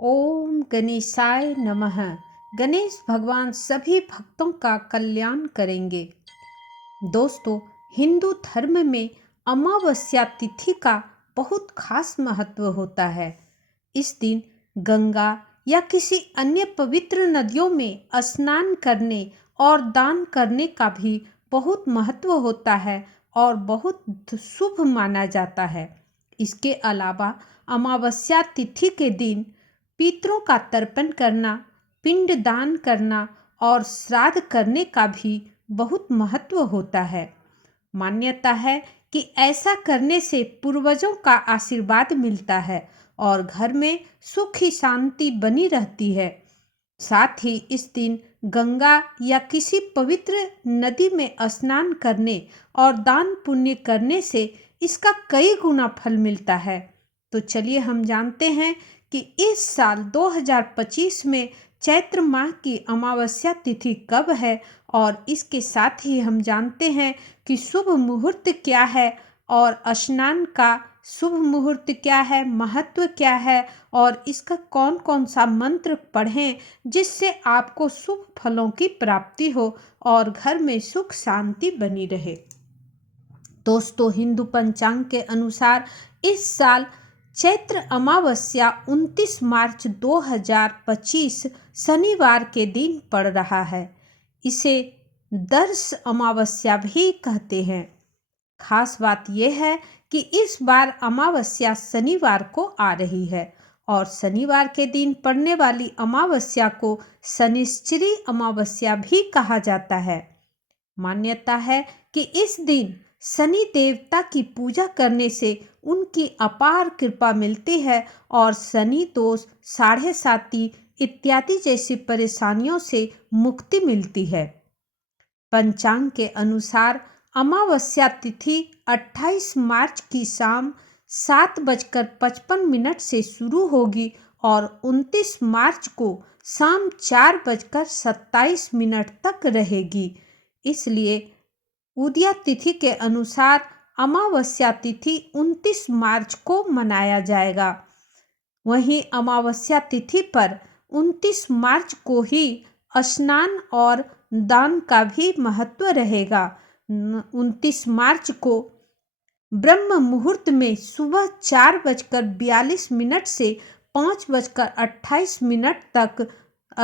ओम गणेशाय नमः। गणेश भगवान सभी भक्तों का कल्याण करेंगे। दोस्तों, हिंदू धर्म में अमावस्या तिथि का बहुत खास महत्व होता है। इस दिन गंगा या किसी अन्य पवित्र नदियों में स्नान करने और दान करने का भी बहुत महत्व होता है और बहुत शुभ माना जाता है। इसके अलावा अमावस्या तिथि के दिन पितरों का तर्पण करना, पिंड दान करना और श्राद्ध करने का भी बहुत महत्व होता है। मान्यता है कि ऐसा करने से पूर्वजों का आशीर्वाद मिलता है और घर में सुख शांति बनी रहती है। साथ ही इस दिन गंगा या किसी पवित्र नदी में स्नान करने और दान पुण्य करने से इसका कई गुना फल मिलता है। तो चलिए हम जानते हैं कि इस साल 2025 में चैत्र माह की अमावस्या तिथि कब है और इसके साथ ही हम जानते हैं कि शुभ मुहूर्त क्या है और स्नान का शुभ मुहूर्त क्या है, महत्व क्या है और इसका कौन कौन सा मंत्र पढ़ें जिससे आपको शुभ फलों की प्राप्ति हो और घर में सुख शांति बनी रहे। दोस्तों, हिंदू पंचांग के अनुसार इस साल चैत्र अमावस्या 29 मार्च 2025 शनिवार के दिन पड़ रहा है। इसे दर्श अमावस्या भी कहते हैं। खास बात यह है कि इस बार अमावस्या शनिवार को आ रही है और शनिवार के दिन पड़ने वाली अमावस्या को शनिश्चरी अमावस्या भी कहा जाता है। मान्यता है कि इस दिन शनि देवता की पूजा करने से उनकी अपार कृपा मिलती है और शनि दोष, साढ़े साती इत्यादि जैसी परेशानियों से मुक्ति मिलती है। पंचांग के अनुसार अमावस्या तिथि 28 मार्च की शाम 7:55 से शुरू होगी और 29 मार्च को शाम 4:27 तक रहेगी। इसलिए उदया तिथि के अनुसार अमावस्या तिथि 29 मार्च को मनाया जाएगा। वहीं अमावस्या तिथि पर 29 मार्च को ही स्नान और दान का भी महत्व रहेगा। 29 मार्च को ब्रह्म मुहूर्त में सुबह 4:42 से 5:28 तक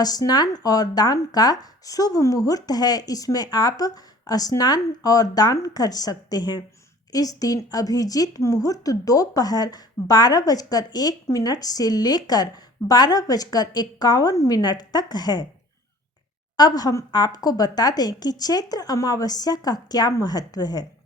स्नान और दान का शुभ मुहूर्त है। इसमें आप स्नान और दान कर सकते हैं। इस दिन अभिजीत मुहूर्त दोपहर 12:01 से लेकर 12:51 तक है। अब हम आपको बता दें कि चैत्र अमावस्या का क्या महत्व है।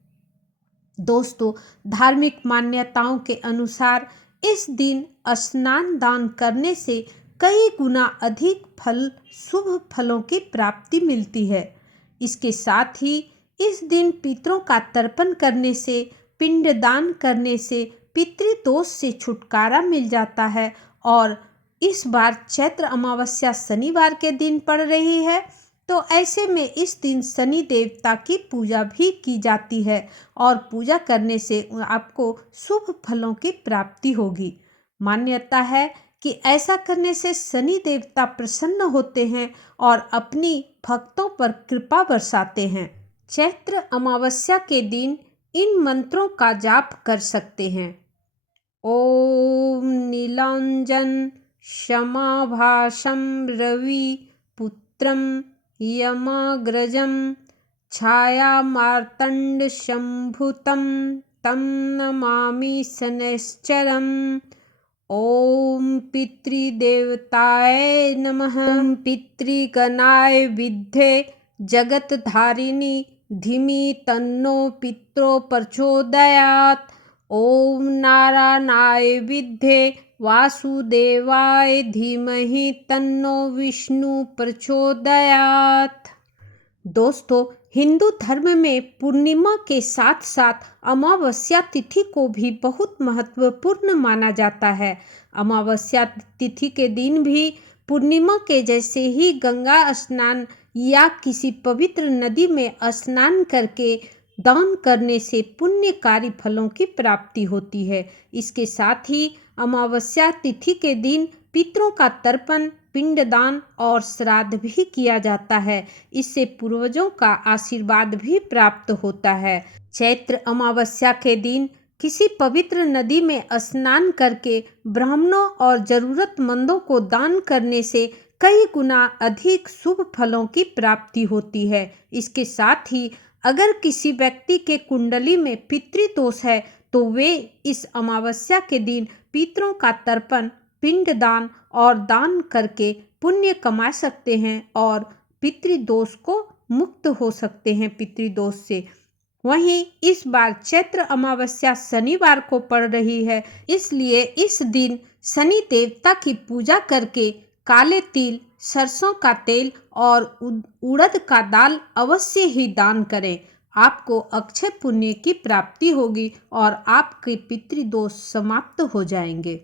दोस्तों, धार्मिक मान्यताओं के अनुसार इस दिन स्नान दान करने से कई गुना अधिक फल, शुभ फलों की प्राप्ति मिलती है। इसके साथ ही इस दिन पितरों का तर्पण करने से, पिंडदान करने से पितृदोष से छुटकारा मिल जाता है और इस बार चैत्र अमावस्या शनिवार के दिन पड़ रही है, तो ऐसे में इस दिन शनि देवता की पूजा भी की जाती है और पूजा करने से आपको शुभ फलों की प्राप्ति होगी। मान्यता है कि ऐसा करने से शनि देवता प्रसन्न होते हैं और अपनी भक्तों पर कृपा बरसाते हैं। चैत्र अमावस्या के दिन इन मंत्रों का जाप कर सकते हैं। ओम नीलांजन क्षमाभासं रवि पुत्रं यमाग्रजं छायामार्तंड शंभुतं तं नमामि शनैश्चरम्। ओम पितृदेवताय नमः। ओम पितृगणाय विद्महे जगतधारिणी धीमहि तन्नो पितरो प्रचोदयात्। ओम नारायणाय विद्महे वासुदेवाय धीमहि तन्नो विष्णु प्रचोदयात्। दोस्तों, हिंदू धर्म में पूर्णिमा के साथ साथ अमावस्या तिथि को भी बहुत महत्वपूर्ण माना जाता है। अमावस्या तिथि के दिन भी पूर्णिमा के जैसे ही गंगा स्नान या किसी पवित्र नदी में स्नान करके दान करने से पुण्यकारी फलों की प्राप्ति होती है। इसके साथ ही अमावस्या तिथि के दिन पितरों का तर्पण, पिंडदान और श्राद्ध भी किया जाता है। इससे पूर्वजों का आशीर्वाद भी प्राप्त होता है। चैत्र अमावस्या के दिन किसी पवित्र नदी में स्नान करके ब्राह्मणों और जरूरतमंदों को दान करने से कई गुना अधिक शुभ फलों की प्राप्ति होती है। इसके साथ ही अगर किसी व्यक्ति के कुंडली में पितृदोष है तो वे इस अमावस्या के दिन पितरों का तर्पण, पिंडदान और दान करके पुण्य कमा सकते हैं और पितृदोष को मुक्त हो सकते हैं पितृदोष से। वहीं इस बार चैत्र अमावस्या शनिवार को पड़ रही है, इसलिए इस दिन शनि देवता की पूजा करके काले तिल, सरसों का तेल और उड़द का दाल अवश्य ही दान करें। आपको अक्षय पुण्य की प्राप्ति होगी और आपके पितृदोष समाप्त हो जाएंगे।